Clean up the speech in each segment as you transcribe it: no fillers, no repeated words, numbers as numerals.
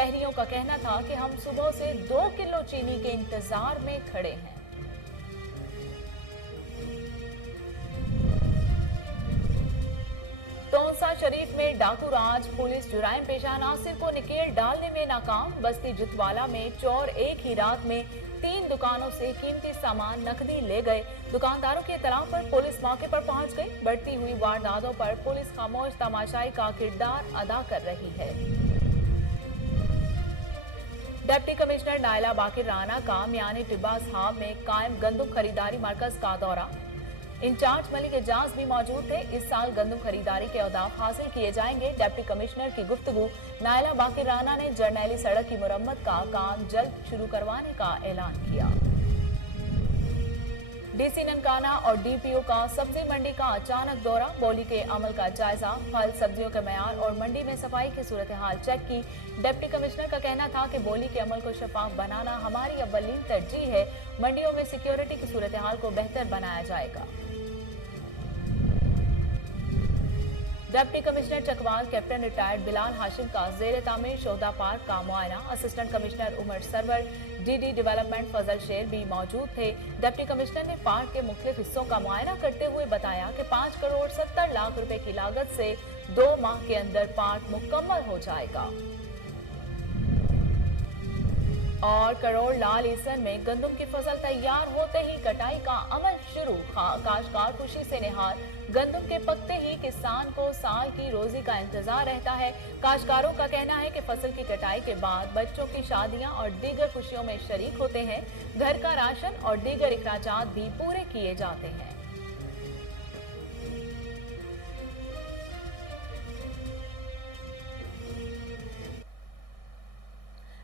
शहरियों का कहना था कि हम सुबह से 2 किलो चीनी के इंतजार में खड़े हैं। तोंसा शरीफ में डाकू राज, पुलिस जुराइम पेशा नासिर को निकेल डालने में नाकाम। बस्ती जितवाला में चोर एक ही रात में 3 दुकानों से कीमती सामान नकदी ले गए। दुकानदारों की इत्तला पर पुलिस मौके पर पहुंच गई। बढ़ती हुई वारदातों पर पुलिस खामोश तमाशाई का किरदार अदा कर रही है। डिप्टी कमिश्नर नायला बाकिर राना का मियानी टिब्बा साहब में कायम गंदम खरीदारी मरकज का दौरा। इंचार्ज मलिक एजाज भी मौजूद थे। इस साल गंदम खरीदारी के अहदाफ हासिल किए जाएंगे। डिप्टी कमिश्नर की गुफ्तगू। नायला बाकिर राना ने जरनैली सड़क की मुरम्मत का काम जल्द शुरू करवाने का ऐलान किया। डीसी ननकाना और डीपीओ का सब्जी मंडी का अचानक दौरा। बोली के अमल का जायजा, फल सब्जियों के मयार और मंडी में सफाई की सूरत हाल चेक की। डिप्टी कमिश्नर का कहना था कि बोली के अमल को शफाफ बनाना हमारी अव्वलीन तरजीह है। मंडियों में सिक्योरिटी की सूरत हाल को बेहतर बनाया जाएगा। Deputy commissioner Chakwal captain retired Bilal Hashim का जेर तामीर शोहदा पार्क का मुआयना। Assistant commissioner Umar Sarwar, DD development Fazal Sher भी मौजूद थे। डिप्टी कमिश्नर ने पार्क के मुख्तलिफ हिस्सों का मुआयना करते हुए बताया कि 5 करोड़ 70 लाख रुपए की लागत से 2 माह के अंदर पार्क मुकम्मल हो जाएगा। और करोड़ लाल ईसन में गंदम की फसल तैयार होते ही कटाई का अमल शुरू। काश्तकार खुशी से निहाल। गंदम के पकते ही किसान को साल की रोजी का इंतजार रहता है। काश्तकारों का कहना है कि फसल की कटाई के बाद बच्चों की शादियां और दीगर खुशियों में शरीक होते हैं। घर का राशन और दीगर इखराजात भी पूरे किए जाते हैं।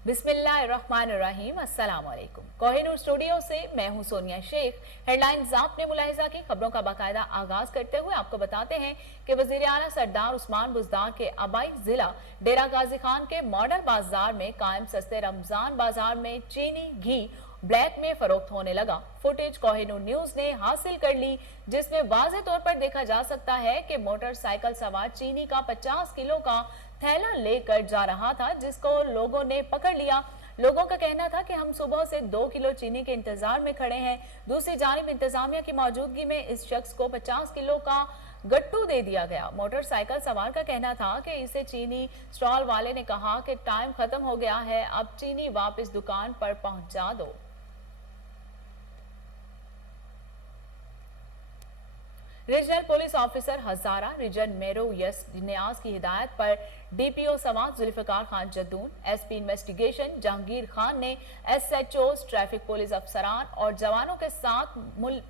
बिस्मिल्लाहिर्रहमानिर्रहीम। अस्सलाम वालेकुम। कोहिनूर स्टूडियो से मैं हूं सोनिया शेख। हेडलाइंस आपने मुलाहिजा की। खबरों का बाकायदा आगाज करते हुए आपको बताते हैं कि वजीर आला सरदार उस्मान बुज़दार के आबाई जिला डेरा गाजी खान के मॉडल बाजार में कायम सस्ते रमजान बाजार में चीनी घी ब्लैक में फरोख्त होने लगा। फुटेज कोहिनूर न्यूज ने हासिल कर ली, जिसमें वाज़े तौर पर देखा जा सकता है कि मोटरसाइकिल सवार चीनी का 50 किलो का थैला लेकर जा रहा था, जिसको लोगों ने पकड़ लिया। लोगों का कहना था कि हम सुबह से 2 किलो चीनी के इंतजार में खड़े हैं। दूसरी जानिब इंतजामिया की मौजूदगी में इस शख्स को 50 किलो का गट्टू दे दिया गया। मोटरसाइकिल सवार का कहना था कि इसे चीनी स्टॉल वाले ने कहा कि टाइम खत्म हो गया है, अब चीनी वापस दुकान पर पहुंचा दो। रीजनल पुलिस ऑफिसर हजारा रीजन मेरो यस नियाज की हिदायत पर डीपीओ समाज जुल्फिकार खान जद्दून, एसपी इन्वेस्टिगेशन जहांगीर खान ने एसएचओ, ट्रैफिक पुलिस अफसरान और जवानों के साथ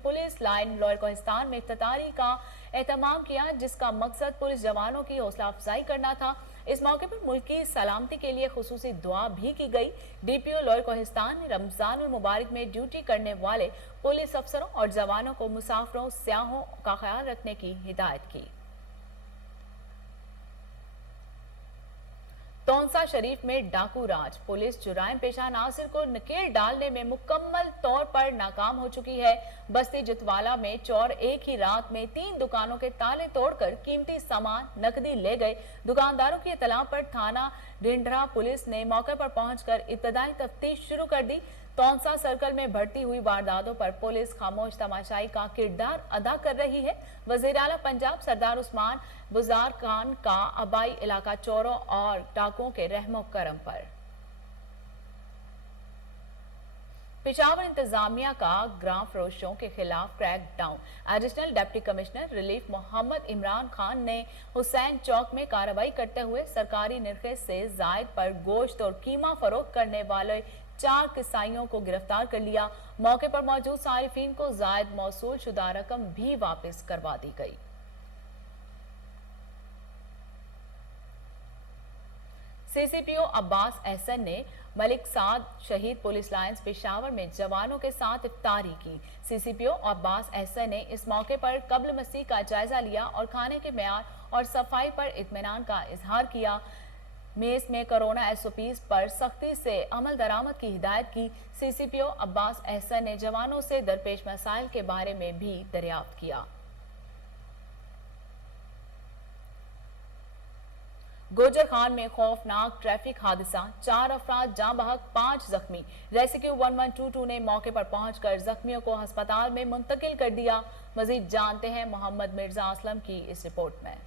पुलिस लाइन लोअर कोहिस्तान में इफ्तितारी का एहतमाम किया, जिसका मकसद पुलिस जवानों की हौसला अफजाई करना था। इस मौके पर मुल्क की सलामती के लिए खुसूसी दुआ भी की गई। डीपीओ लोअर कोहिस्तान ने रमजान मुबारक में ड्यूटी करने वाले पुलिस अफसरों और जवानों को मुसाफिरों सयाहों का ख्याल रखने की हिदायत की। तोंसा शरीफ में डाकू राज, पुलिस जुराइम पेशा नासिर को नकेल डालने में मुकम्मल तौर पर नाकाम हो चुकी है। बस्ती जितवाला में चोर एक ही रात में 3 दुकानों के ताले तोड़कर कीमती सामान नकदी ले गए। दुकानदारों की इत्तला पर थाना ढिंढरा पुलिस ने मौके पर पहुंचकर इब्तदाई तफ्तीश शुरू कर दी। तोंसा सर्कल में बढ़ती हुई वारदातों पर पुलिस खामोश तमाशाई का किरदार अदा कर रही है। वजीर आला पंजाब सरदार उस्मान बुज़दार खान का आबाई इलाका चोरों और डाकुओं के रहमो करम पर। पेशावर इंतजामिया का ग्राम फरोशों के खिलाफ crack down. Additional deputy commissioner relief Mohammad Imran Khan ने हुसैन चौक में कार्रवाई करते हुए सरकारी निर्खे से जायद पर गोश्त और कीमा फरोख्त करने वाले 4 किसाइयों को गिरफ्तार कर लिया। मौके पर मौजूद सारिफीन को जायद मौसूल शुदा रकम भी वापस करवा दी गई। सीसीपीओ अब्बास एहसन ने मलिक साद शहीद पुलिस लाइंस पेशावर में जवानों के साथ इफ्तारी की। सीसीपीओ अब्बास एहसन ने इस मौके पर कब्ल मसीह का जायजा लिया और खाने के मेयार और सफाई पर इत्मीनान का इजहार किया। मेस में कोरोना एसओपीज पर सख्ती से अमल दरामद की हिदायत की। सीसीपीओ अब्बास एहसन ने जवानों से दरपेश मसाइल के बारे में भी दरियाफ्त किया। गोजर खान में खौफनाक ट्रैफिक हादसा, 4 अफराद जाँ बहक, 5 जख्मी। रेस्क्यू 1122 ने मौके पर पहुंचकर जख्मियों को अस्पताल में मुंतकिल कर दिया। मजीद जानते हैं मोहम्मद मिर्जा असलम की इस रिपोर्ट में।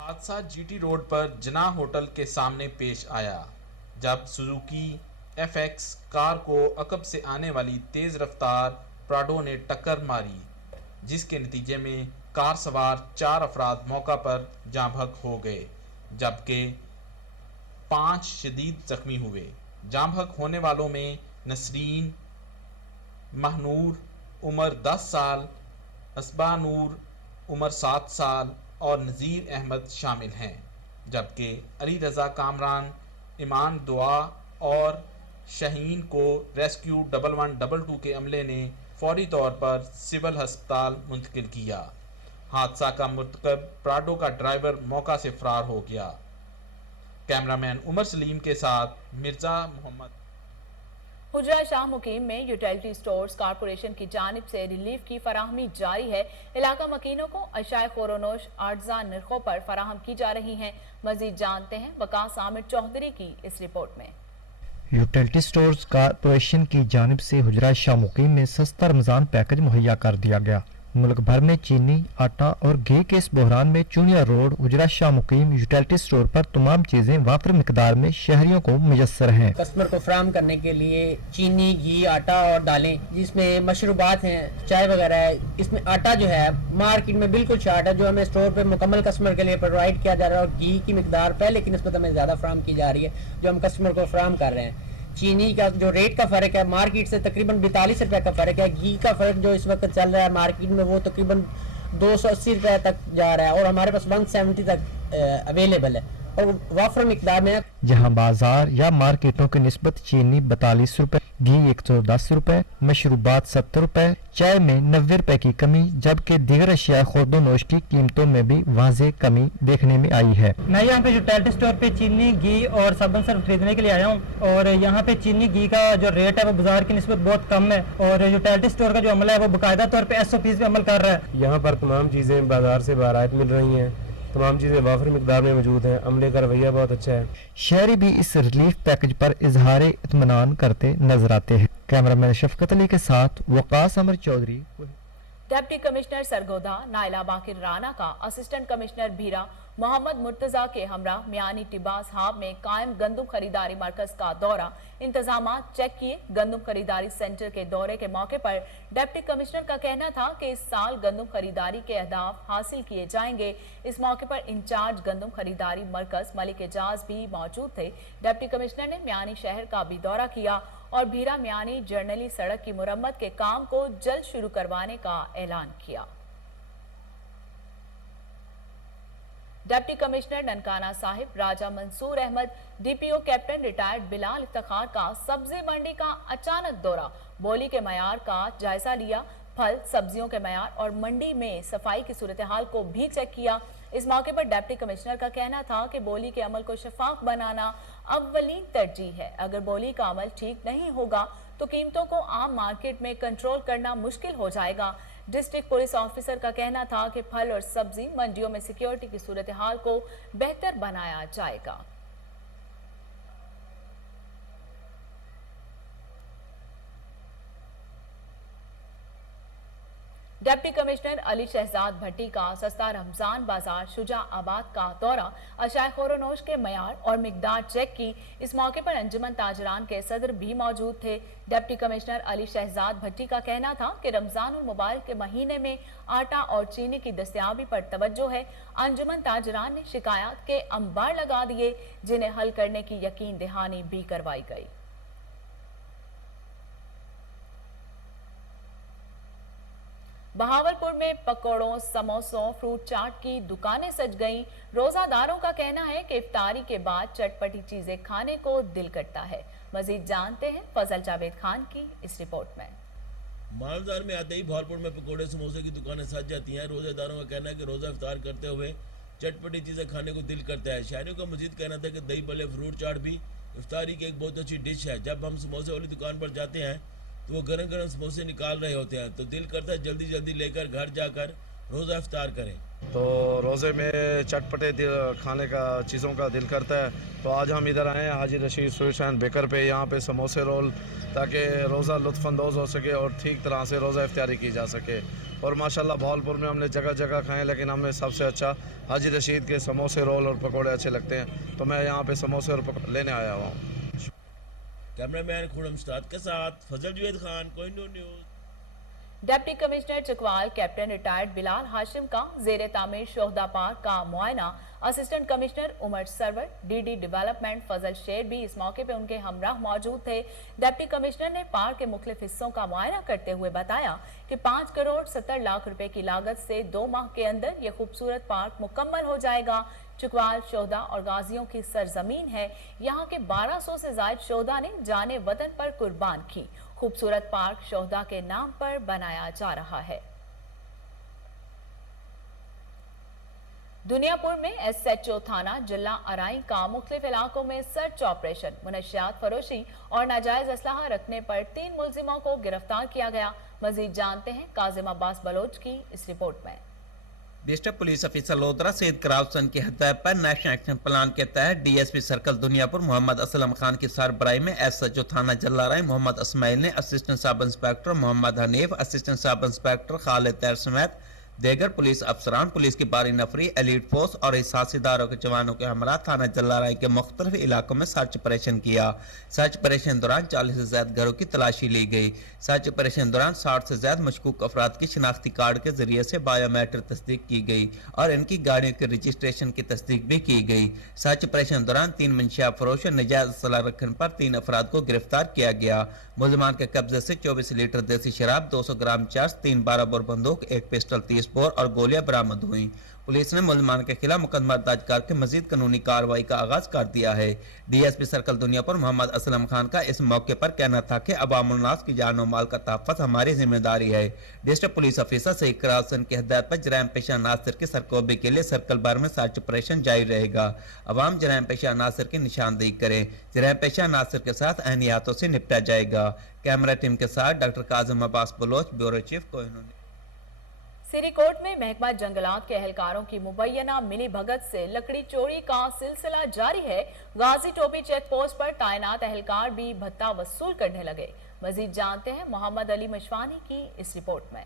हादसा जीटी रोड पर जनाह होटल के सामने पेश आया, जब सुजुकी एफएक्स कार को अकब से आने वाली तेज रफ्तार प्राडो ने टक्कर मारी, जिसके नतीजे में कार सवार 4 अफराद मौका पर जाँ बहक हो गए, जबकि 5 शदीद जख्मी हुए। जाँ बहक होने वालों में नसरीन महनूर उम्र 10 साल, असबा नूर उम्र 7 साल और नज़ीर अहमद शामिल हैं, जबकि अली रज़ा कामरान, ईमान दुआ और शाहीन को रेस्क्यू 1122 के अमले ने फौरी तौर पर सिविल अस्पताल मुंतकिल किया। हादसा का मुर्तकब प्राडो का ड्राइवर मौका से फरार हो गया। कैमरामैन उमर सलीम के साथ मिर्जा मोहम्मद। हुजरा शाह मुकीम में यूटिलिटी स्टोर्स कारपोरेशन की जानिब से रिलीफ की फराहमी जारी है। इलाका मकीनों को अशाए खोरोनोश आर्जा नरखों पर फराहम की जा रही हैं। मजीद जानते हैं वकास आमिर चौधरी की इस रिपोर्ट में। यूटिलिटी स्टोर्स कारपोरेशन की जानिब से हुजरा शाह मुकीम में सस्ता रमजान पैकेज मुहैया कर दिया गया। मुल्क भर में चीनी, आटा और घी के इस बहरान में चूनिया रोड हुजरा शाह मुकीम यूटिलिटी स्टोर पर तमाम चीजें वाफिर मिकदार में शहरियों को मुयस्सर हैं। कस्टमर को फराहम करने के लिए चीनी, घी, आटा और दालें, जिसमें मशरूबात हैं, चाय वगैरह है। इसमें आटा जो है मार्केट में बिल्कुल शार्ट है, जो हमें स्टोर पे मुकम्मल कस्टमर के लिए प्रोवाइड किया जा रहा है। और घी की मिकदार पहले की निस्बत हमें ज़्यादा फराहम की जा रही है, जो हम कस्टमर को फराहम कर रहे हैं। चीनी का जो रेट का फ़र्क है मार्केट से तकरीबन 42 रुपये का फ़र्क है। घी का फ़र्क जो इस वक्त चल रहा है मार्केट में वो तकरीबन 280 रुपये तक जा रहा है और हमारे पास 170 तक अवेलेबल है और वाफर मिकदार में। जहां बाजार या मार्केटों की निस्बत चीनी 42 रुपए, घी 110 रुपए, मशरूबात 70 रुपए, चाय में 90 रुपए की कमी, जबकि दीगर अशिया खुर्दो नोश की कीमतों में भी वाज़ेह कमी देखने में आई है। मैं यहाँ पे यूटिलिटी स्टोर पे चीनी, घी और साबुन सर्फ खरीदने के लिए आया हूँ और यहाँ पे चीनी, घी का जो रेट है वो बाजार की निस्बत बहुत कम है और यूटिलिटी स्टोर का जो अमला है वो बाकायदा तौर पे SOPs पे अमल कर रहा है। यहाँ पर तमाम चीज़ें बाजार से बारात मिल रही हैं, तमाम चीज़ें वाफिर मिकदार में मौजूद हैं। अमले का रवैया बहुत अच्छा है। शहरी भी इस रिलीफ पैकेज पर इजहार इत्मीनान करते नजर आते हैं। कैमरामैन शफकत अली के साथ वकास अमर चौधरी। डिप्टी कमिश्नर सरगोधा नाइला बाकिर राना का असिस्टेंट कमिश्नर भीरा मोहम्मद मुर्तजा के हमरा मियानी टिब्बा साहब में कायम गंदम खरीदारी मरकज का दौरा, इंतजामात चेक किए। गंदम खरीदारी सेंटर के दौरे के मौके पर डिप्टी कमिश्नर का कहना था कि इस साल गंदम खरीदारी के अहदाफ हासिल किए जाएंगे। इस मौके पर इंचार्ज गंदम खरीदारी मरकज मलिक एजाज भी मौजूद थे। डिप्टी कमिश्नर ने मियानी शहर का भी दौरा किया और भीरा मियानी जर्नली सड़क की मुरम्मत के काम को जल्द शुरू करवाने का ऐलान किया। Deputy commissioner Nankana Sahib Raja Mansoor Ahmad, DPO captain retired Bilal Iftikhar का सब्जी मंडी का अचानक दौरा, बोली के मयार का जायजा लिया, फल सब्जियों के मयार और मंडी में सफाई की सूरत हाल को भी चेक किया। इस मौके पर डिप्टी कमिश्नर का कहना था कि बोली के अमल को शफाफ बनाना अव्वलीन तरजीह है। अगर बोली का अमल ठीक नहीं होगा तो कीमतों को आम मार्केट में कंट्रोल करना मुश्किल हो जाएगा। डिस्ट्रिक्ट पुलिस ऑफिसर का कहना था कि फल और सब्जी मंडियों में सिक्योरिटी की सूरत हाल को बेहतर बनाया जाएगा। डिप्टी कमिश्नर अली शहजाद भट्टी का सस्ता रमजान बाजार शुजाआबाद का दौरा, अशाए खोरोनोश के मयार और मिकदार चेक की। इस मौके पर अंजुमन ताजरान के सदर भी मौजूद थे। डिप्टी कमिश्नर अली शहजाद भट्टी का कहना था कि रमजानुल मुबारक के महीने में आटा और चीनी की दस्तयाबी पर तवज्जो है। अंजुमन ताजरान ने शिकायत के अंबार लगा दिए, जिन्हें हल करने की यकीन दहानी भी करवाई गई। बहावलपुर में पकौड़ों, समोसों, फ्रूट चाट की दुकानें सज गईं। रोजादारों का कहना है कि इफ्तारी के बाद चटपटी चीजें खाने को दिल करता है। मजीद जानते हैं फजल जावेद खान की इस रिपोर्ट में। मालदार में आते ही बहावलपुर में पकौड़े, समोसे की दुकानें सज जाती हैं। रोजेदारों का कहना है कि रोजा इफ्तार करते हुए चटपटी चीजें खाने को दिल करता है। शहरियों का मजीद कहना था कि दही भल्ले, फ्रूट चाट भी इफ्तारी की एक बहुत अच्छी डिश है। जब हम समोसे वाली दुकान पर जाते हैं तो वो गरम गरम समोसे निकाल रहे होते हैं, तो दिल करता है जल्दी जल्दी लेकर घर जाकर रोज़ा इफ्तार करें। तो रोज़े में चटपटे खाने का चीज़ों का दिल करता है, तो आज हम इधर आए हैं हाजी रशीद स्वीट्स एंड बेकर पे, यहाँ पे समोसे रोल, ताकि रोज़ा लुत्फ़अंदोज़ हो सके और ठीक तरह से रोज़ा इफ्तारी की जा सके। और माशाल्लाह भावलपुर में हमने जगह जगह खाए, लेकिन हमें सबसे अच्छा हाजी रशीद के समोसे रोल और पकौड़े अच्छे लगते हैं, तो मैं यहाँ पे समोसे और पकौड़े लेने आया हुआ हूँ। कैमरामैन खुरम उस्ताद के साथ Fazal Javed Khan, Kohinoor news. Deputy commissioner Chakwal captain retired Bilal Hashim का जेर तामीर शोहदा पार्क का मुआयना। Assistant commissioner Umar Sarwar, DD development Fazal Sher भी इस मौके पे उनके हमराह मौजूद थे। डिप्टी कमिश्नर ने पार्क के मुख्तलिफ हिस्सों का मुआयना करते हुए बताया कि 5 करोड़ 70 लाख रुपए की लागत से 2 माह के अंदर यह खूबसूरत पार्क मुकम्मल हो जाएगा। चकवाल शोहदा और गाजियों की सरजमीन है। यहाँ के 1200 से ज्यादा शोहदा ने जाने वतन पर कुर्बान की। खूबसूरत पार्क शोहदा के नाम पर बनाया जा रहा है। दुनियापुर में एसएचओ थाना जिला अराई का मुख्तलिफ इलाकों में सर्च ऑपरेशन, मुनशियात फरोशी और नाजायज असलाहा रखने पर 3 मुलजिमों को गिरफ्तार किया गया। मजीद जानते हैं काजिम अब्बास बलोच की इस रिपोर्ट में। District police officer Lodhran Saeed करावसन की हिदायत पर नेशनल एक्शन प्लान के तहत डीएसपी सर्कल दुनियापुर मोहम्मद असलम खान की सरबराही में एसएचओ थाना जल्लाराई मोहम्मद इस्माइल ने assistant sub inspector Mohammad Hanif, assistant sub inspector Khalid Tair समेत देगर पुलिस अफसरान, पुलिस की बारी नफरी, एलीट फोर्स और हिसासीदारों के जवानों के हमरा थाना जल्लाराई के मुख्तलिफ इलाकों में सर्च ऑपरेशन किया। सर्च ऑपरेशन दौरान 40 से ज्यादा घरों की तलाशी ली गई। सर्च ऑपरेशन दौरान 60 से ज्यादा मशकूक अफराद की शिनाख्ती कार्ड के जरिए से बायोमेट्रिक तस्दीक की गई और इनकी गाड़ियों के रजिस्ट्रेशन की तस्दीक भी की गई। सर्च ऑपरेशन दौरान 3 मंशिया फरोश और नजायज असला रखने पर 3 अफराद को गिरफ्तार किया गया। मुलजमान के कब्जे से 24 लीटर देसी शराब, 200 ग्राम चर्स, 3 12 बोर बंदूक, 1 पिस्टल, 30 बोर और गोलियां बरामद हुई। पुलिस ने मुलजमान के खिलाफ मुकदमा दर्ज करके मजीद कानूनी कार्रवाई का आगाज कर दिया है। डीएसपी सर्कल दुनियापुर मोहम्मद असलम खान का इस मौके पर कहना था कि अवामुल नास की जान और माल का तहफ़्फ़ुज़ हमारी जिम्मेदारी है। डिस्ट्रिक्ट पुलिस ऑफिसर सईद करावसन की हिदायत पर जराइम पेशा अनासर की सरकोबी के लिए सर्कल भर में सर्च ऑपरेशन जारी रहेगा। अवाम जराइम पेशा अनासर की निशानदेही करें। जराइम पेशा अनासर के साथ अहनियातों से निपटा जाएगा। कैमरा टीम के साथ doctor Kazim Abbas Baloch, bureau chief, Kohinoor. Sirikot में महकमा जंगलात के एहलकारों की मुबैना मिली भगत से लकड़ी चोरी का सिलसिला जारी है। गाजी टोपी चेक पोस्ट पर तैनात एहलकार भी भत्ता वसूल करने लगे। मजीद जानते हैं मोहम्मद अली मशवानी की इस रिपोर्ट में।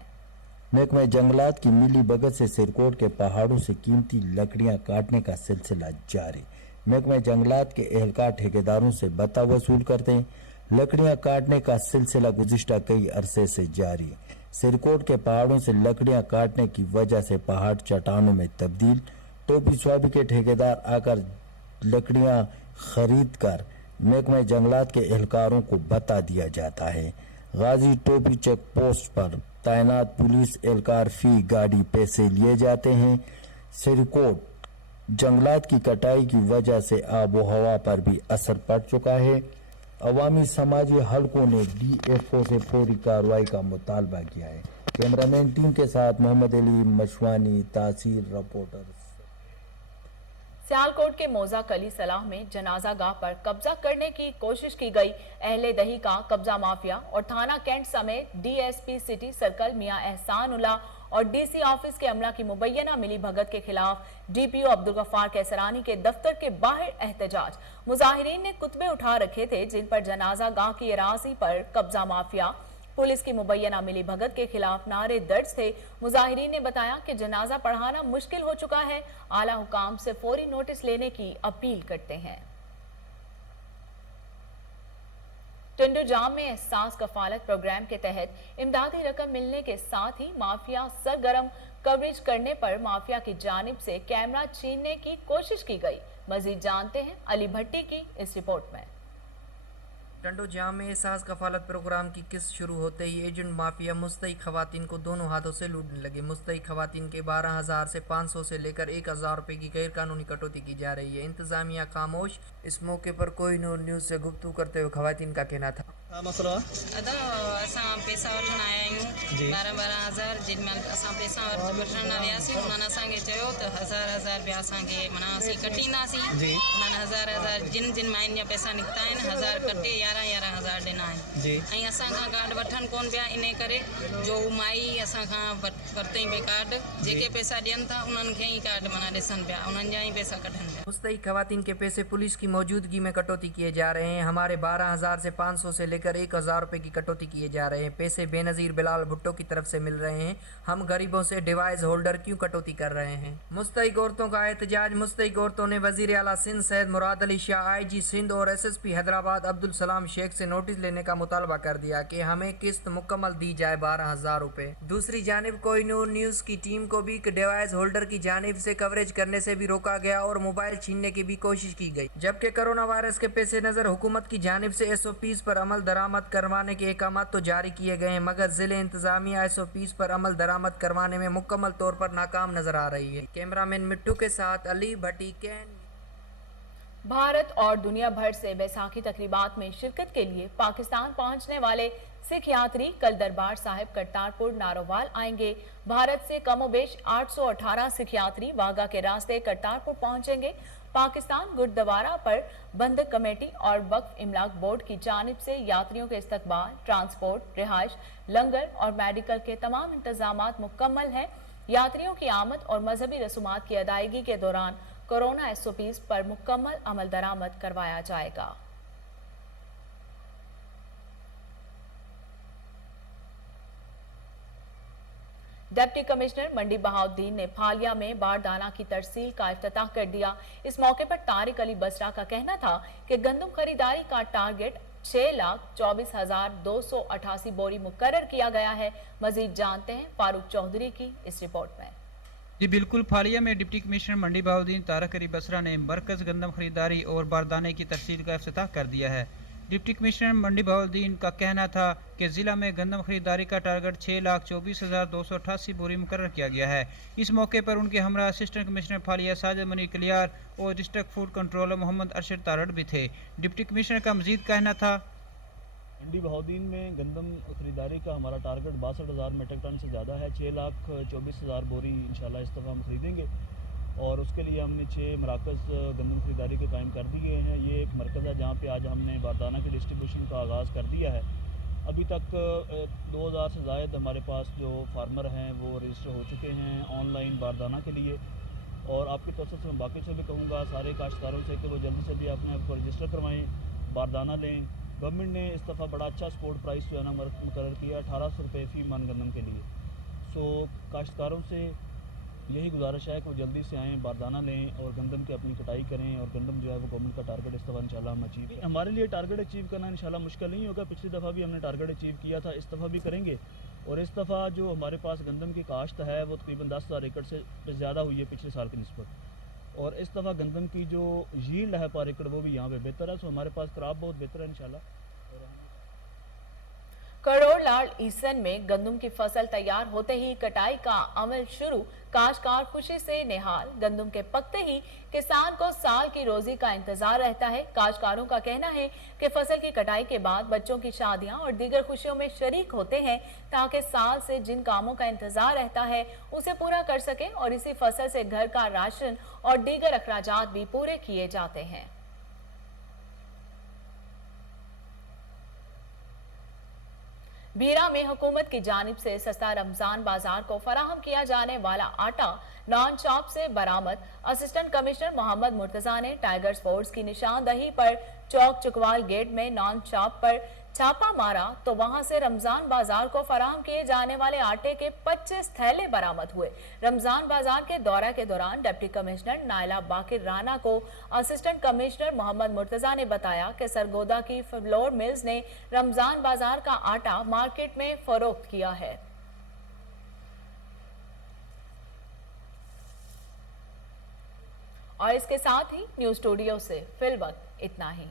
महकमा जंगलात की मिली भगत से सिरकोट के पहाड़ों से कीमती लकड़ियां काटने का सिलसिला जारी। महकमा जंगलात के एहलकार ठेकेदारों से भत्ता वसूल करते हैं। लकड़ियां काटने का सिलसिला गुज़िश्ता कई अरसे से जारी। सिरकोट के पहाड़ों से लकड़ियां काटने की वजह से पहाड़ चट्टानों में तब्दील। टोपी स्वाबी के ठेकेदार आकर लकड़ियां खरीद कर महकमा जंगलात के एहलकारों को भत्ता दिया जाता है। गाजी टोपी चेक पोस्ट पर तैनात पुलिस एहलकार फी गाड़ी पैसे लिए जाते हैं। सिरकोट जंगलात की कटाई की वजह से आबो हवा पर भी असर पड़ चुका है। अवामी समाजी हलकों ने डीएफओ से फौरी कार्रवाई का मुतालबा किया है। कैमरामैन टीम के साथ मोहम्मद अली मशवानी, तासीर रिपोर्टर। सियालकोट के मौजा कली सलाह में जनाजा गाह पर कब्जा करने की कोशिश की गई। अहले दही का कब्जा माफिया और थाना कैंट समेत डीएसपी सिटी सर्कल मियां एहसान उल्ला और डीसी ऑफिस के अमला की मुबैना मिली भगत के खिलाफ डीपीओ अब्दुल गफ्फार कैसरानी के दफ्तर के बाहर एहतजाज। मुजाहिरीन ने कुतबे उठा रखे थे जिन पर जनाजा गाह की अराजी पर कब्जा माफिया पुलिस की मुबैना मिली भगत के खिलाफ नारे दर्ज थे। मुजाहिरीन ने बताया कि जनाजा पढ़ाना मुश्किल हो चुका है। आला हुकाम से फौरी नोटिस लेने की अपील करते हैं। टंडू जाम में एहसास कफालत प्रोग्राम के तहत इमदादी रकम मिलने के साथ ही माफिया सरगर्म कवरेज करने पर माफिया की जानिब से कैमरा छीनने की कोशिश की गई। मजीद जानते हैं अली भट्टी की इस रिपोर्ट में। टंडो जाम में एहसास कफालत प्रोग्राम की किस्त शुरू होते ही एजेंट माफिया मुस्तई खवातीन को दोनों हाथों से लूटने लगे। मुस्तई खवातीन के 12,000 से 500 से लेकर 1,000 रुपए की गैर कानूनी कटौती की जा रही है। इंतजामिया खामोश। इस मौके पर कोहिनूर न्यूज़ से गुफ्तगू करते हुए खवातीन का कहना था, मसला अदा असां पैसा वठण आया आहियूं 12,000 जिनमें असां पैसा वठण वियासीं उन्हनि असांखे चयो त 1,000 रुपया असांखे माना असीं कटींदासीं उन्हनि 1,000 जिन माइनि जा पैसा निकिता आहिनि 1,000 कटे 11,000 ॾिना आहिनि ऐं असांखां कार्ड वठनि कोन पिया इन करे जो माई असांखां वरितई पे कार्ड जेके पैसा ॾियनि था उन्हनि खे ई कार्ड माना ॾिसनि पिया उन्हनि जा ई पैसा कटनि पिया। मुस्तई खवातीन के पैसे पुलिस की मौजूदगी में कटौती किए जा रहे हैं। हमारे 12,000 से 500 से लेकर 1,000 रुपए की कटौती किए जा रहे हैं। पैसे बेनजीर बिलाल भुट्टो की तरफ से मिल रहे हैं। हम गरीबों से डिवाइस होल्डर क्यों कटौती कर रहे हैं। मुस्तई औरतों का एहतजाज। मुस्तई औरतों ने वजीर आला सिंध सैयद मुराद अली शाह, IG सिंध और SSP हैदराबाद अब्दुल सलाम शेख से नोटिस लेने का मुतालबा कर दिया कि हमें किस्त मुकम्मल दी जाए 12,000 रुपए। दूसरी जानिब कोहिनूर न्यूज़ की टीम को भी डिवाइस होल्डर की जानिब से कवरेज करने से भी रोका गया और मोबाइल छीनने की भी कोशिश की गई। जबकि कोरोना वायरस के पेश नज़र हुकूमत की जानिब से SOPs पर अमल दरामद करवाने के अहकाम तो जारी किए गए हैं मगर जिले इंतजामिया SOPs पर अमल दरामद करवाने में मुकम्मल तौर पर नाकाम नजर आ रही है। कैमरामैन मिट्टू के साथ अली भट्टी कैन। भारत और दुनिया भर से बैसाखी तकरीबात में शिरकत के लिए पाकिस्तान पहुंचने वाले सिख यात्री कल दरबार साहिब करतारपुर नारोवाल आएंगे। भारत से कमोबेश 818 सिख यात्री वाघा के रास्ते करतारपुर पहुंचेंगे। पाकिस्तान गुरुद्वारा पर बंद कमेटी और वक्फ इमलाक बोर्ड की जानिब से यात्रियों के इस्तकबाल, ट्रांसपोर्ट, रिहाइश, लंगर और मेडिकल के तमाम इंतजामात मुकम्मल हैं। यात्रियों की आमद और मजहबी रसूमात की अदायगी के दौरान कोरोना SOPs पर मुकम्मल अमल दरामद करवाया जाएगा। डिप्टी कमिश्नर मंडी बहाउद्दीन ने फालिया में बारदाना की तरसील का इफ्तिताह कर दिया। इस मौके पर तारिक अली बसरा का कहना था कि गंदम खरीदारी का टारगेट 6,24,288 बोरी मुकर्रर किया गया है। मजीद जानते हैं फारूक चौधरी की इस रिपोर्ट में। जी बिल्कुल, फालिया में डिप्टी कमिश्नर मंडी बहाउद्दीन तारिक अली बसरा ने मरकज गंदम खरीदारी और बारदाने की तरसील का इफ्तिताह कर दिया है। डिप्टी कमिश्नर मंडी बहाउद्दीन का कहना था कि ज़िला में गंदम खरीदारी का टारगेट 6,24,288 बोरी मुकर्रर किया गया है। इस मौके पर उनके हमरा असिस्टेंट कमिश्नर फालिया साजिद मनी कलियार और district food controller Mohammad Arshad Tarar भी थे। डिप्टी कमिश्नर का मजीद कहना था मंडी बहाउद्दीन में गंदम खरीदारी का हमारा टारगेट 62,000 मीट्रिक टन से ज़्यादा है। 6,24,000 बोरी इंशाल्लाह इस दफ़ा हम खरीदेंगे और उसके लिए हमने 6 मराकज़ गंदम खरीदारी के कायम कर दिए हैं। ये एक मरकज़ है जहाँ पे आज हमने बारदाना के डिस्ट्रीब्यूशन का आगाज़ कर दिया है। अभी तक 2,000 से ज़ायद हमारे पास जो फार्मर हैं वो रजिस्टर हो चुके हैं ऑनलाइन बारदाना के लिए। और आपकी तरफ से मैं बाकी से भी कहूँगा सारे काश्तकारों से कि वो जल्दी से भी अपने आप को रजिस्टर करवाएँ, बारदाना लें। गवर्नमेंट ने इस दफ़ा बड़ा अच्छा सपोर्ट प्राइस जो है ना मुकर्रर किया 1,800 रुपये फ़ी मन गंदम के लिए। सो काश्तकारों से यही गुजारिश है कि वो जल्दी से आएँ, बारदाना लें और गंदम की अपनी कटाई करें और गंदम जो है वो गवर्नमेंट का टारगेट इस दफ़ा इंशाल्लाह हम अचीव करें। हमारे लिए टारगेट अचीव करना इंशाल्लाह मुश्किल नहीं होगा। पिछली दफ़ा भी हमने टारगेट अचीव किया था, इस दफ़ा भी करेंगे। और इस दफ़ा जो हमारे पास गंदम की काश्त है वो तकरीबन 10,000 एकड़ से ज़्यादा हुई है पिछले साल की निस्बत। और इस दफ़ा गंदम की जो यील्ड है पर एकड़ वो भी यहाँ पे बेहतर है। सो हमारे पास क्रॉप बहुत बेहतर है इंशाल्लाह। करोड़ लाल ईसन में गंदम की फसल तैयार होते ही कटाई का अमल शुरू। काश्तकार खुशी से निहाल। गंदम के पकते ही किसान को साल की रोजी का इंतजार रहता है। काश्तकारों का कहना है कि फसल की कटाई के बाद बच्चों की शादियां और दीगर खुशियों में शरीक होते हैं ताकि साल से जिन कामों का इंतजार रहता है उसे पूरा कर सके और इसी फसल से घर का राशन और दीगर अखराजात भी पूरे किए जाते हैं। भीरा में हुकूमत की जानिब से सस्ता रमजान बाजार को फराहम किया जाने वाला आटा नॉन शॉप से बरामद। असिस्टेंट कमिश्नर मोहम्मद मुर्तजा ने टाइगर्स फोर्स की निशानदही पर चौक चुकवाल गेट में नॉन शॉप पर छापा मारा तो वहां से रमजान बाजार को फराहम किए जाने वाले आटे के 25 थैले बरामद हुए। रमजान बाजार के दौरे के दौरान डिप्टी कमिश्नर नायला बाकिर राना को असिस्टेंट कमिश्नर मोहम्मद मुर्तजा ने बताया कि सरगोदा की फ्लोर मिल्स ने रमजान बाजार का आटा मार्केट में फरोख्त किया है। और इसके साथ ही न्यूज स्टूडियो से फिलवक्त इतना ही।